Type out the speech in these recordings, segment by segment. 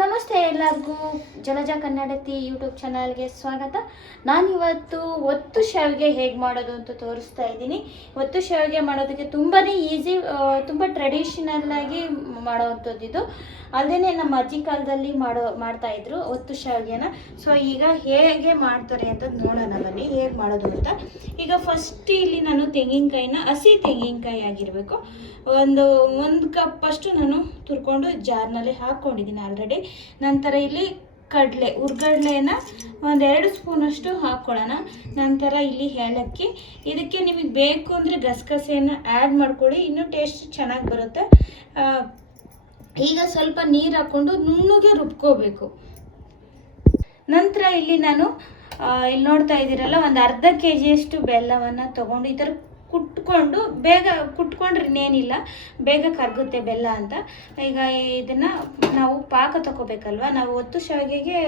ಎಲ್ಲರಿಗೂ ಜಲಜ ಕನ್ನಡತಿ ಯೂಟ್ಯೂಬ್ ಚಾನಲ್ಗೆ ಸ್ವಾಗತ. ನಾನು ಇವತ್ತು ಒತ್ತು ಶಾವಿಗೆ ಹೇಗೆ ಮಾಡೋದು ಅಂತ ತೋರಿಸ್ತಾ ಇದ್ದೀನಿ. ಒತ್ತು ಶಾವಿಗೆ ಮಾಡೋದಕ್ಕೆ ತುಂಬಾ ಈಸಿ ತುಂಬ ಟ್ರೆಡಿಷನಲ್ ಆಗಿ ಮಾಡೋವಂಥದ್ದು ಇದು. ಅಲ್ಲದೇ ನಮ್ಮ ಅಜ್ಜಿ ಕಾಲದಲ್ಲಿ ಮಾಡೋ, ಮಾಡ್ತಾ ಇದ್ರು ಒತ್ತು ಶಾವಿಗೆನ. ಸೊ ಈಗ ಹೇಗೆ ಮಾಡ್ತಾರೆ ಅಂತ ನೋಡೋಣ ಬನ್ನಿ, ಹೇಗೆ ಮಾಡೋದು ಅಂತ. ಈಗ ಫಸ್ಟ್ ಇಲ್ಲಿ ನಾನು ತೆಂಗಿನಕಾಯಿನ, ಹಸಿ ತೆಂಗಿನಕಾಯಿ ಆಗಿರಬೇಕು. ಒಂದು ಒಂದು ಕಪ್ ಅಷ್ಟು ನಾನು ತುರ್ಕೊಂಡು ಜಾರ್ನಲ್ಲಿ ಹಾಕ್ಕೊಂಡಿದ್ದೀನಿ ಆಲ್ರೆಡಿ ನಂತರ ಇಲ್ಲಿ ಕಡಲೆ ಹುರ್ಗಡ್ಲೆನ ಒಂದೆರಡು ಸ್ಪೂನಷ್ಟು ಹಾಕ್ಕೊಳ್ಳೋಣ ನಂತರ ಇಲ್ಲಿ ಏಲಕ್ಕಿ. ಇದಕ್ಕೆ ನಿಮಗೆ ಬೇಕು ಅಂದರೆ ಗಸಗಸೆಯನ್ನು ಆ್ಯಡ್ ಮಾಡ್ಕೊಳ್ಳಿ, ಇನ್ನೂ ಟೇಸ್ಟ್ ಚೆನ್ನಾಗಿ ಬರುತ್ತೆ. ಈಗ ಸ್ವಲ್ಪ ನೀರು ಹಾಕ್ಕೊಂಡು ನುಣ್ಣಗೆ ರುಬ್ಕೋಬೇಕು. ನಂತರ ಇಲ್ಲಿ ನಾನು ಇಲ್ಲಿ ನೋಡ್ತಾ ಇದ್ದೀರಲ್ಲ, ಒಂದು ಅರ್ಧ ಕೆ ಜಿಯಷ್ಟು ಬೆಲ್ಲವನ್ನು ತೊಗೊಂಡು ಈ ಥರ ಕುಟ್ಕೊಂಡು ಬೇಗ ಕುಟ್ಕೊಂಡ್ರೆ ಇನ್ನೇನಿಲ್ಲ. ಬೇಗ ಕರಗುತ್ತೆ ಬೆಲ್ಲ ಅಂತ. ಈಗ ಇದನ್ನು ನಾವು ಪಾಕ ತಗೋಬೇಕಲ್ವ ನಾವು ಒತ್ತು ಶಾವಿಗೆಗೆ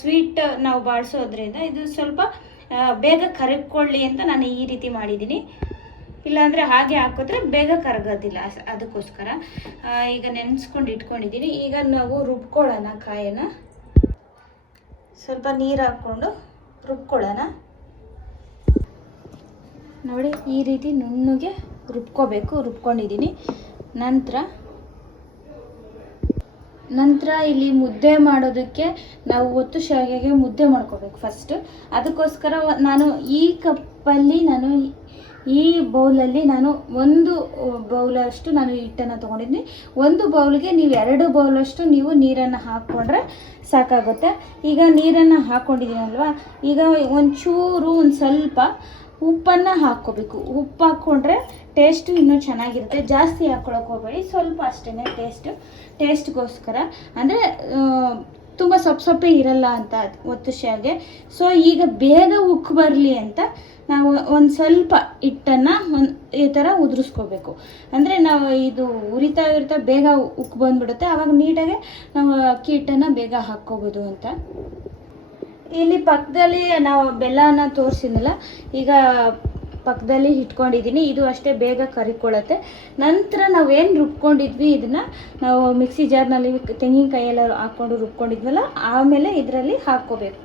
ಸ್ವೀಟ್ ನಾವು ಬಾಡಿಸೋದ್ರಿಂದ ಇದು ಸ್ವಲ್ಪ ಬೇಗ ಕರಗ್ಕೊಳ್ಳಿ ಅಂತ ನಾನು ಈ ರೀತಿ ಮಾಡಿದ್ದೀನಿ. ಇಲ್ಲಾಂದರೆ ಹಾಗೆ ಹಾಕಿದ್ರೆ ಬೇಗ ಕರಗೋದಿಲ್ಲ ಅದಕ್ಕೋಸ್ಕರ. ಈಗ ನೆನೆಸ್ಕೊಂಡು ಇಟ್ಕೊಂಡಿದ್ದೀನಿ. ಈಗ ನಾವು ರುಬ್ಕೊಳ್ಳೋಣ ಕಾಯನ್ನು ಸ್ವಲ್ಪ ನೀರು ಹಾಕ್ಕೊಂಡು ರುಬ್ಕೊಳ್ಳೋಣ. ನೋಡಿ, ಈ ರೀತಿ ನುಣ್ಣಗೆ ರುಬ್ಕೋಬೇಕು, ರುಬ್ಕೊಂಡಿದ್ದೀನಿ. ನಂತರ ನಂತರ ಇಲ್ಲಿ ಮುದ್ದೆ ಮಾಡೋದಕ್ಕೆ ನಾವು ಒತ್ತು ಶಾವಿಗೆಗೆ ಮುದ್ದೆ ಮಾಡ್ಕೋಬೇಕು ಫಸ್ಟ್ ಅದಕ್ಕೋಸ್ಕರ ನಾನು ಈ ಕಪ್ಪಲ್ಲಿ ನಾನು ಈ ಬೌಲಲ್ಲಿ ನಾನು ಒಂದು ಬೌಲಷ್ಟು ನಾನು ಹಿಟ್ಟನ್ನು ತೊಗೊಂಡಿದ್ದೀನಿ. ಒಂದು ಬೌಲ್ಗೆ ನೀವು ಎರಡು ಬೌಲಷ್ಟು ನೀವು ನೀರನ್ನು ಹಾಕ್ಕೊಂಡ್ರೆ ಸಾಕಾಗುತ್ತೆ. ಈಗ ನೀರನ್ನು ಹಾಕ್ಕೊಂಡಿದ್ದೀನಲ್ವ ಈಗ ಒಂಚೂರು, ಒಂದು ಸ್ವಲ್ಪ ಉಪ್ಪನ್ನು ಹಾಕ್ಕೋಬೇಕು. ಉಪ್ಪು ಹಾಕ್ಕೊಂಡ್ರೆ ಟೇಸ್ಟು ಇನ್ನೂ ಚೆನ್ನಾಗಿರುತ್ತೆ. ಜಾಸ್ತಿ ಹಾಕ್ಕೊಳಕ್ಕೆ ಹೋಗಬೇಡಿ. ಸ್ವಲ್ಪ ಅಷ್ಟೇ ಟೇಸ್ಟು ಟೇಸ್ಟ್ಗೋಸ್ಕರ ಅಂದರೆ ತುಂಬ ಸೊಪ್ಪು ಸೊಪ್ಪೆ ಇರಲ್ಲ ಅಂತ ಒತ್ತು ಶಾವಿಗೆ. ಸೊ ಈಗ ಬೇಗ ಉಕ್ಕು ಬರಲಿ ಅಂತ ನಾವು ಒಂದು ಸ್ವಲ್ಪ ಹಿಟ್ಟನ್ನು ಒಂದು ಈ ಥರ ಉದುರಿಸ್ಕೋಬೇಕು. ಅಂದರೆ ನಾವು ಇದು ಉರಿತಾ ಉರಿತಾ ಬೇಗ ಉಕ್ಕು ಬಂದ್ಬಿಡುತ್ತೆ. ಆವಾಗ ನೀಟಾಗಿ ನಾವು ಅಕ್ಕಿ ಹಿಟ್ಟನ್ನು ಬೇಗ ಹಾಕ್ಕೋಬೋದು ಅಂತ. ಇಲ್ಲಿ ಪಕ್ಕದಲ್ಲಿ ನಾವು ಬೆಲ್ಲನ ತೋರಿಸಿದ್ನಲ್ಲ, ಈಗ ಪಕ್ಕದಲ್ಲಿ ಇಟ್ಕೊಂಡಿದ್ದೀನಿ ಇದು ಅಷ್ಟೇ ಬೇಗ ಕರಿಕೊಳ್ಳುತ್ತೆ. ನಂತರ ನಾವೇನು ರುಬ್ಕೊಂಡಿದ್ವಿ, ಇದನ್ನು ನಾವು ಮಿಕ್ಸಿ ಜಾರ್ನಲ್ಲಿ ತೆಂಗಿನಕಾಯಿ ಎಲ್ಲ ಹಾಕ್ಕೊಂಡು ರುಬ್ಕೊಂಡಿದ್ವಲ್ಲ, ಆಮೇಲೆ ಇದರಲ್ಲಿ ಹಾಕ್ಕೋಬೇಕು.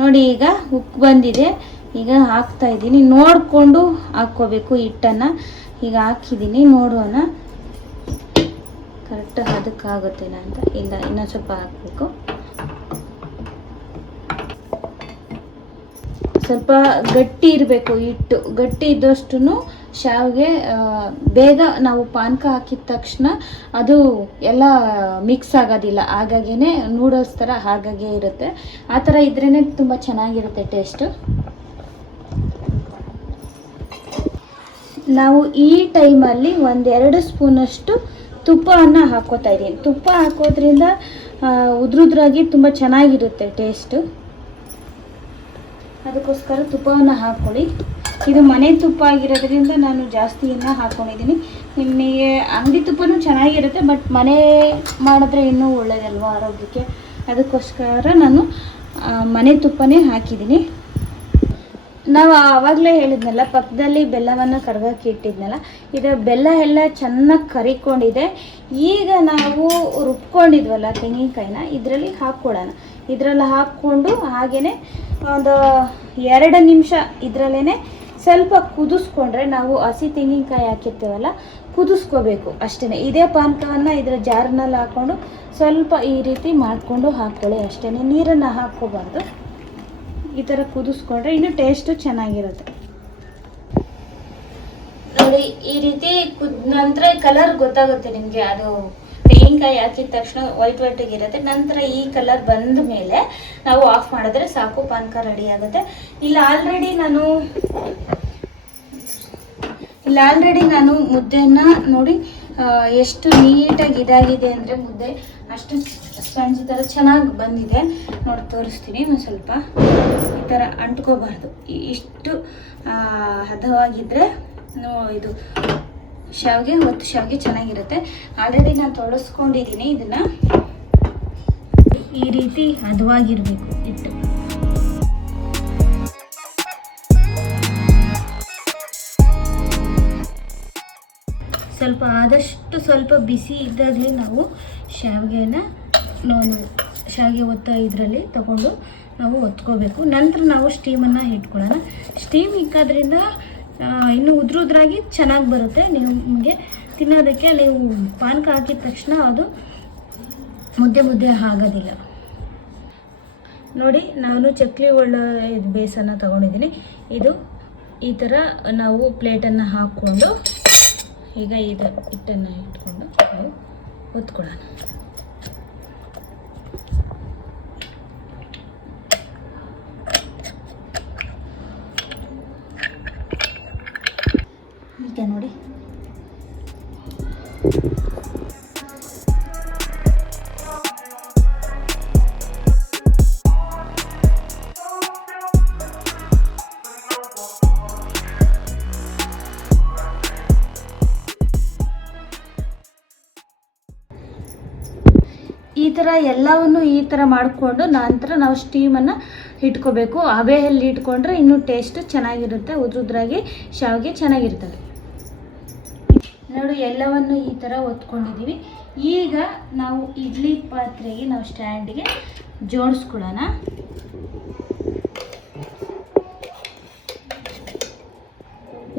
ನೋಡಿ, ಈಗ ಉಪ್ಪು ಬಂದಿದೆ. ಈಗ ಹಾಕ್ತಾ ಇದ್ದೀನಿ. ನೋಡಿಕೊಂಡು ಹಾಕ್ಕೋಬೇಕು ಹಿಟ್ಟನ್ನು. ಈಗ ಹಾಕಿದ್ದೀನಿ. ನೋಡೋಣ. ಕರೆಕ್ಟ್ ಅದಕ್ಕಾಗುತ್ತೇನ ಅಂತ. ಇಲ್ಲ, ಇನ್ನೊಂದು ಸ್ವಲ್ಪ ಹಾಕಬೇಕು. ಸ್ವಲ್ಪ ಗಟ್ಟಿ ಇರಬೇಕು, ಹಿಟ್ಟು. ಗಟ್ಟಿ ಇದ್ದಷ್ಟು ಶಾವಿಗೆ ಬೇಗ ನಾವು ಪಾನಕ ಹಾಕಿದ ತಕ್ಷಣ ಅದು ಎಲ್ಲ ಮಿಕ್ಸ್ ಆಗೋದಿಲ್ಲ. ಹಾಗಾಗಿನೇ ನೂಡಲ್ಸ್ ಥರ ಹಾಗಾಗೇ ಇರುತ್ತೆ. ಆ ಥರ ಇದ್ರೇ ತುಂಬ ಚೆನ್ನಾಗಿರುತ್ತೆ ಟೇಸ್ಟು. ನಾವು ಈ ಟೈಮಲ್ಲಿ ಒಂದೆರಡು ಸ್ಪೂನಷ್ಟು ತುಪ್ಪವನ್ನು ಹಾಕೋತಾ ಇದ್ದೀನಿ. ತುಪ್ಪ ಹಾಕೋದ್ರಿಂದ ಉದ್ರುದ್ರಾಗಿ ತುಂಬ ಚೆನ್ನಾಗಿರುತ್ತೆ ಟೇಸ್ಟು. ಅದಕ್ಕೋಸ್ಕರ ತುಪ್ಪವನ್ನು ಹಾಕ್ಕೊಳ್ಳಿ ಇದು ಮನೆ ತುಪ್ಪ ಆಗಿರೋದ್ರಿಂದ ನಾನು ಜಾಸ್ತಿಯನ್ನು ಹಾಕ್ಕೊಂಡಿದ್ದೀನಿ ನಿಮಗೆ ಅಂಗಡಿ ತುಪ್ಪನೂ ಚೆನ್ನಾಗಿರುತ್ತೆ, ಬಟ್ ಮನೆ ಮಾಡಿದ್ರೆ ಇನ್ನೂ ಒಳ್ಳೆಯದಲ್ವಾ ಆರೋಗ್ಯಕ್ಕೆ? ಅದಕ್ಕೋಸ್ಕರ ನಾನು ಮನೆ ತುಪ್ಪನೇ ಹಾಕಿದ್ದೀನಿ. ನಾವು ಆವಾಗಲೇ ಹೇಳಿದ್ನಲ್ಲ, ಪಕ್ಕದಲ್ಲಿ ಬೆಲ್ಲವನ್ನು ಕರ್ಗಕ್ಕೆ ಇಟ್ಟಿದ್ನಲ್ಲ, ಇದು ಬೆಲ್ಲ ಎಲ್ಲ ಚೆನ್ನಾಗಿ ಕರಿಕೊಂಡಿದೆ. ಈಗ ನಾವು ರುಬ್ಕೊಂಡಿದ್ವಲ್ಲ ತೆಂಗಿನಕಾಯಿನ, ಇದರಲ್ಲಿ ಹಾಕ್ಕೊಳ್ಳೋಣ ಇದರಲ್ಲಿ ಹಾಕ್ಕೊಂಡು ಹಾಗೆಯೇ ಒಂದು ಎರಡು ನಿಮಿಷ ಇದರಲ್ಲೇ ಸ್ವಲ್ಪ ಕುದಿಸ್ಕೊಂಡ್ರೆ ನಾವು ಹಸಿ ತೆಂಗಿನಕಾಯಿ ಹಾಕಿರ್ತೀವಲ್ಲ, ಕುದಿಸ್ಕೋಬೇಕು ಅಷ್ಟೇ ಇದೇ ಪಾನಕವನ್ನು ಇದರ ಜಾರ್ನಲ್ಲಿ ಹಾಕ್ಕೊಂಡು ಸ್ವಲ್ಪ ಈ ರೀತಿ ಮಾಡಿಕೊಂಡು ಹಾಕ್ಕೊಳ್ಳಿ ಅಷ್ಟೇ ನೀರನ್ನು ಹಾಕ್ಕೋಬಾರ್ದು. ಈ ಥರ ಕುದಿಸ್ಕೊಂಡ್ರೆ ಇನ್ನು ಟೇಸ್ಟು ಚೆನ್ನಾಗಿರುತ್ತೆ. ನೋಡಿ, ಈ ರೀತಿ ಕುದ ನಂತರ ಕಲರ್ ಗೊತ್ತಾಗುತ್ತೆ ನಿಮಗೆ ಅದು ತೆಂಗಿನಕಾಯಿ ಹಾಕಿದ ತಕ್ಷಣ ವೈಟ್ ವೈಟ್ ಇರುತ್ತೆ. ನಂತರ ಈ ಕಲರ್ ಬಂದ ಮೇಲೆ ನಾವು ಆಫ್ ಮಾಡಿದ್ರೆ ಸಾಕು, ಪಾನಕ ರೆಡಿ ಆಗುತ್ತೆ. ಇಲ್ಲಿ ಆಲ್ರೆಡಿ ನಾನು, ಇಲ್ಲಿ ಆಲ್ರೆಡಿ ನಾನು ಮುದ್ದೆನ ನೋಡಿ ಎಷ್ಟು ನೀಟಾಗಿ ಇದಾಗಿದೆ ಅಂದರೆ ಮುದ್ದೆ ಅಷ್ಟು ಸ್ಪಂಜ್ ಥರ ಚೆನ್ನಾಗಿ ಬಂದಿದೆ. ನೋಡಿ, ತೋರಿಸ್ತೀನಿ ಒಂದು ಸ್ವಲ್ಪ. ಈ ಥರ ಅಂಟ್ಕೋಬಾರ್ದು. ಇಷ್ಟು ಹದವಾಗಿದ್ದರೆ ಇದು ಶಾವಿಗೆ, ಒತ್ತು ಶಾವಿಗೆ ಚೆನ್ನಾಗಿರುತ್ತೆ. ಆಲ್ರೆಡಿ ನಾನು ತೊಳಸ್ಕೊಂಡಿದ್ದೀನಿ ಇದನ್ನು. ಈ ರೀತಿ ಹದವಾಗಿರಬೇಕು ಹಿಟ್ಟು ಸ್ವಲ್ಪ ಆದಷ್ಟು ಸ್ವಲ್ಪ ಬಿಸಿ ಇದ್ದಾಗಲೇ ನಾವು ಶಾವಿಗೆನ ನಾನು ಶಾವಿಗೆ ಒತ್ತ ಇದರಲ್ಲಿ ತಗೊಂಡು ನಾವು ಒತ್ಕೋಬೇಕು. ನಂತರ ನಾವು ಸ್ಟೀಮನ್ನು ಇಟ್ಕೊಳ್ಳೋಣ. ಸ್ಟೀಮ್ ಇಕ್ಕೋದ್ರಿಂದ ಇನ್ನು ಉದ್ರ ಉದ್ರಾಗಿ ಚೆನ್ನಾಗಿ ಬರುತ್ತೆ. ನಿಮಗೆ ತಿನ್ನೋದಕ್ಕೆ ನೀವು ಪಾನಕ ಹಾಕಿದ ತಕ್ಷಣ ಅದು ಮುದ್ದೆ ಮುದ್ದೆ ಆಗೋದಿಲ್ಲ. ನೋಡಿ, ನಾನು ಚಕ್ಲಿ ಒಳ್ಳೆ ಇದು ಬೇಸನ್ನು ತೊಗೊಂಡಿದ್ದೀನಿ. ಇದು ಈ ಥರ ನಾವು ಪ್ಲೇಟನ್ನು ಹಾಕ್ಕೊಂಡು ಈಗ ಇದು ಹಿಟ್ಟನ್ನು ಇಟ್ಕೊಂಡು ನಾವು ಒತ್ಕೊಳ್ಳೋಣ ಈಗ ನೋಡಿ. ಈ ಥರ ಎಲ್ಲವನ್ನು ಈ ಥರ ಮಾಡಿಕೊಂಡು ನಂತರ ನಾವು ಸ್ಟೀಮನ್ನು ಇಟ್ಕೋಬೇಕು. ಹಬೆಯಲ್ಲಿ ಇಟ್ಕೊಂಡ್ರೆ ಇನ್ನೂ ಟೇಸ್ಟ್ ಚೆನ್ನಾಗಿರುತ್ತೆ. ಉದ್ರುದ್ರಾಗಿ, ಶಾವಿಗೆ ಚೆನ್ನಾಗಿರ್ತವೆ ನೋಡು ಎಲ್ಲವನ್ನು ಈ ಥರ ಒತ್ಕೊಂಡಿದ್ದೀವಿ ಈಗ ನಾವು ಇಡ್ಲಿ ಪಾತ್ರೆಗೆ ನಾವು ಸ್ಟ್ಯಾಂಡಿಗೆ ಜೋಡಿಸ್ಕೊಳ್ಳೋಣ.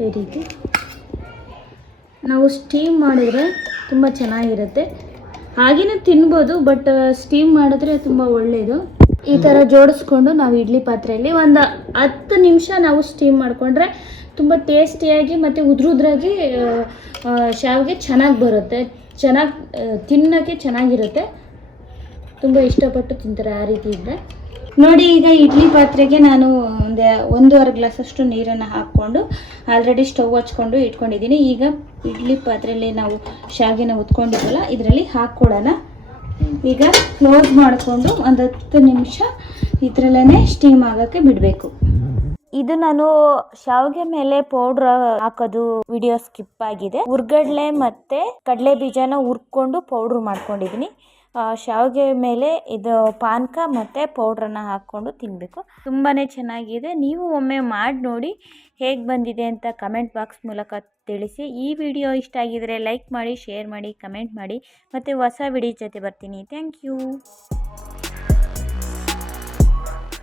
ಈ ರೀತಿ ನಾವು ಸ್ಟೀಮ್ ಮಾಡಿದ್ರೆ ತುಂಬ ಚೆನ್ನಾಗಿರುತ್ತೆ. ಹಾಗೆಯೇ ತಿನ್ಬೋದು ಬಟ್ ಸ್ಟೀಮ್ ಮಾಡಿದ್ರೆ ತುಂಬ ಒಳ್ಳೆಯದು ಈ ಥರ ಜೋಡಿಸ್ಕೊಂಡು ನಾವು ಇಡ್ಲಿ ಪಾತ್ರೆಯಲ್ಲಿ ಒಂದು ಹತ್ತು ನಿಮಿಷ ನಾವು ಸ್ಟೀಮ್ ಮಾಡಿಕೊಂಡ್ರೆ ತುಂಬ ಟೇಸ್ಟಿಯಾಗಿ ಮತ್ತು ಉದ್ರುದ್ರಾಗಿ ಶಾವಿಗೆ ಚೆನ್ನಾಗಿ ಬರುತ್ತೆ. ಚೆನ್ನಾಗಿ ತಿನ್ನೋಕ್ಕೆ ಚೆನ್ನಾಗಿರುತ್ತೆ. ತುಂಬ ಇಷ್ಟಪಟ್ಟು ತಿಂತಾರೆ ಆ ರೀತಿ ಇದ್ದರೆ ನೋಡಿ, ಈಗ ಇಡ್ಲಿ ಪಾತ್ರೆಗೆ ನಾನು ಒಂದು, ಒಂದೂವರೆ ಗ್ಲಾಸಷ್ಟು ನೀರನ್ನು ಹಾಕ್ಕೊಂಡು ಆಲ್ರೆಡಿ ಸ್ಟವ್ ಹಚ್ಕೊಂಡು ಇಟ್ಕೊಂಡಿದ್ದೀನಿ. ಈಗ ಇಡ್ಲಿ ಪಾತ್ರೆಯಲ್ಲಿ ನಾವು ಶಾವಿಗೆನ ಉತ್ಕೊಂಡಿದ್ವಲ್ಲ, ಇದರಲ್ಲಿ ಹಾಕ್ಕೊಡೋಣ. ಈಗ ಕ್ಲೋಸ್ ಮಾಡಿಕೊಂಡು ಒಂದು ಹತ್ತು ನಿಮಿಷ ಇದರಲ್ಲೇ ಸ್ಟೀಮ್ ಆಗೋಕ್ಕೆ ಬಿಡಬೇಕು. ಇದು ನಾನು ಶಾವಿಗೆ ಮೇಲೆ ಪೌಡ್ರ್ ಹಾಕೋದು ವಿಡಿಯೋ ಸ್ಕಿಪ್ ಆಗಿದೆ. ಉರ್ಗಡ್ಲೆ ಮತ್ತೆ ಕಡಲೆ ಬೀಜನ ಹುರ್ಕೊಂಡು ಪೌಡ್ರ್ ಮಾಡ್ಕೊಂಡಿದ್ದೀನಿ ಶಾವಿಗೆ ಮೇಲೆ ಇದು ಪಾನಕ ಮತ್ತು ಪೌಡ್ರನ್ನ ಹಾಕ್ಕೊಂಡು ತಿನ್ನಬೇಕು ತುಂಬಾ ಚೆನ್ನಾಗಿದೆ. ನೀವು ಒಮ್ಮೆ ಮಾಡಿ ನೋಡಿ ಹೇಗೆ ಬಂದಿದೆ ಅಂತ ಕಮೆಂಟ್ ಬಾಕ್ಸ್ ಮೂಲಕ ತಿಳಿಸಿ. ಈ ವಿಡಿಯೋ ಇಷ್ಟ ಆಗಿದ್ರೆ ಲೈಕ್ ಮಾಡಿ ಶೇರ್ ಮಾಡಿ ಕಮೆಂಟ್ ಮಾಡಿ. ಮತ್ತು ಹೊಸ ವಿಡಿಯೋ ಜೊತೆ ಬರ್ತೀನಿ. Thank you